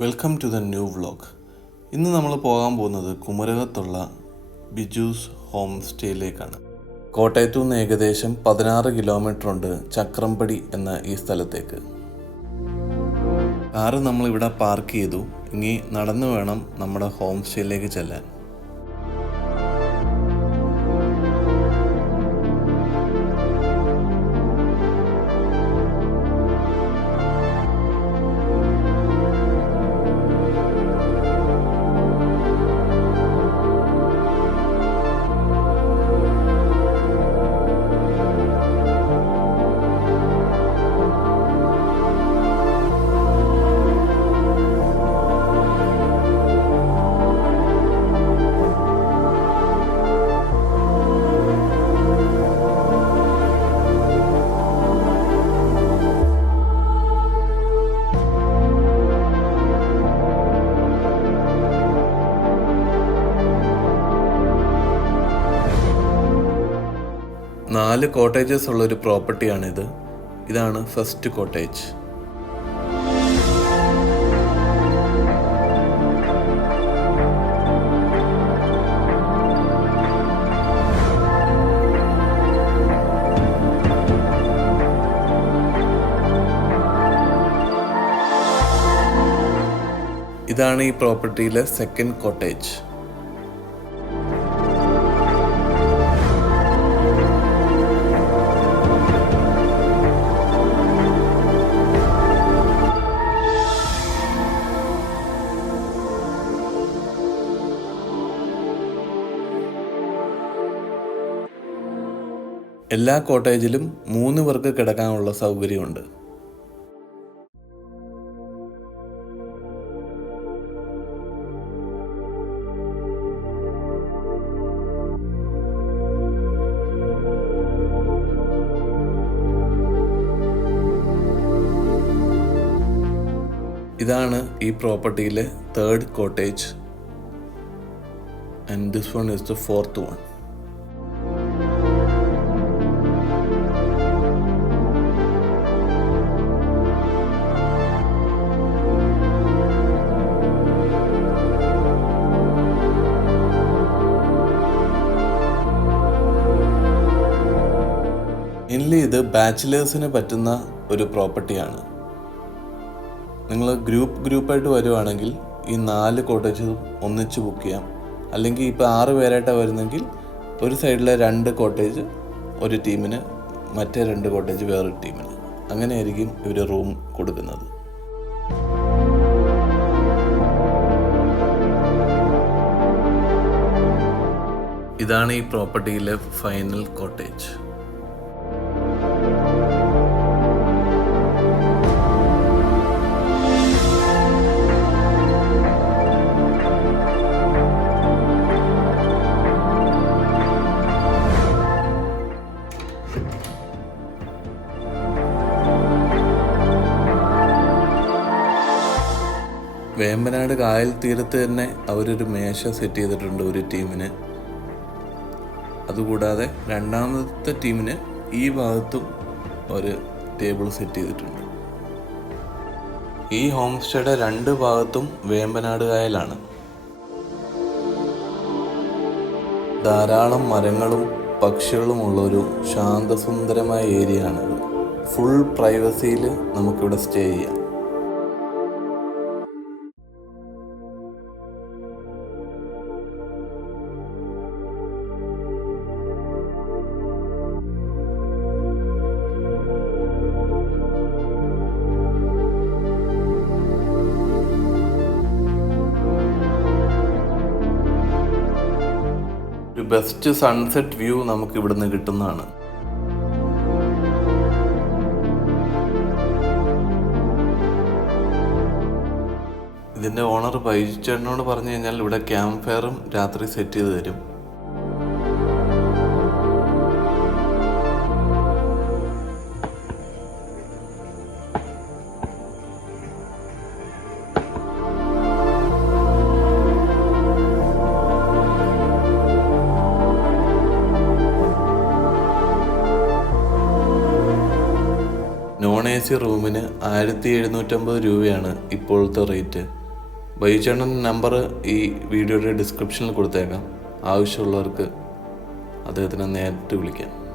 Welcome to the new vlog. ഇന്ന് നമ്മൾ പോകാൻ പോകുന്നത് കുമരകത്തുള്ള ബിജൂസ് ഹോം സ്റ്റേയിലേക്കാണ്. കോട്ടയത്തു നിന്ന് ഏകദേശം 16 കിലോമീറ്റർ ഉണ്ട് ചക്രംപടി എന്ന ഈ സ്ഥലത്തേക്ക്. കാറ് നമ്മളിവിടെ പാർക്ക് ചെയ്തു. ഇനി നടന്നു വേണം നമ്മുടെ ഹോം സ്റ്റേയിലേക്ക് ചെല്ലാൻ. നാല് കോട്ടേജസ് ഉള്ളൊരു പ്രോപ്പർട്ടിയാണിത്. ഇതാണ് ഫസ്റ്റ് കോട്ടേജ്. ഇതാണ് ഈ പ്രോപ്പർട്ടിയിലെ സെക്കൻഡ് കോട്ടേജ്. എല്ലാ കോട്ടേജിലും 3 പേർക്ക് കിടക്കാനുള്ള സൗകര്യമുണ്ട്. ഇതാണ് ഈ പ്രോപ്പർട്ടിയിലെ third cottage and this one is the fourth one. Mainly ഇത് ബാച്ചിലേഴ്സിന് പറ്റുന്ന ഒരു പ്രോപ്പർട്ടിയാണ്. നിങ്ങൾ ഗ്രൂപ്പായിട്ട് വരുവാണെങ്കിൽ ഈ 4 കോട്ടേജ് ഒന്നിച്ച് ബുക്ക് ചെയ്യാം. അല്ലെങ്കിൽ ഇപ്പോൾ 6 പേരായിട്ടാണ് വരുന്നെങ്കിൽ ഒരു സൈഡിലെ 2 കോട്ടേജ് ഒരു ടീമിന്, മറ്റേ 2 കോട്ടേജ് വേറൊരു ടീമിന്. അങ്ങനെയായിരിക്കും ഇവർ റൂം കൊടുക്കുന്നത്. ഇതാണ് ഈ പ്രോപ്പർട്ടിയിലെ ഫൈനൽ കോട്ടേജ്. വേമ്പനാട് കായൽ തീരത്ത് തന്നെ അവരൊരു മേശ സെറ്റ് ചെയ്തിട്ടുണ്ട് ഒരു ടീമിന്. അതുകൂടാതെ രണ്ടാമത്തെ ടീമിന് ഈ ഭാഗത്തും ഒരു ടേബിൾ സെറ്റ് ചെയ്തിട്ടുണ്ട്. ഈ ഹോം സ്റ്റേയുടെ 2 ഭാഗത്തും വേമ്പനാട് കായലാണ്. ധാരാളം മരങ്ങളും പക്ഷികളും ഉള്ളൊരു ശാന്തസുന്ദരമായ ഏരിയ ആണിത്. ഫുൾ പ്രൈവസിയിൽ നമുക്കിവിടെ സ്റ്റേ ചെയ്യാം. ഒരു ബെസ്റ്റ് സൺസെറ്റ് വ്യൂ നമുക്ക് ഇവിടുന്ന് കിട്ടുന്നതാണ്. ഇതിൻ്റെ ഓണർ ബൈജുചേട്ടനോട് പറഞ്ഞു കഴിഞ്ഞാൽ ഇവിടെ ക്യാമ്പ് ഫയറും രാത്രി സെറ്റ് ചെയ്ത് തരും. നോൺ AC റൂമിന് 1750 രൂപയാണ് ഇപ്പോഴത്തെ റേറ്റ്. ബൈചേട്ടൻ നമ്പർ ഈ വീഡിയോയുടെ ഡിസ്ക്രിപ്ഷനിൽ കൊടുത്തേക്കാം. ആവശ്യമുള്ളവർക്ക് അദ്ദേഹത്തിനെ നേരിട്ട് വിളിക്കാം.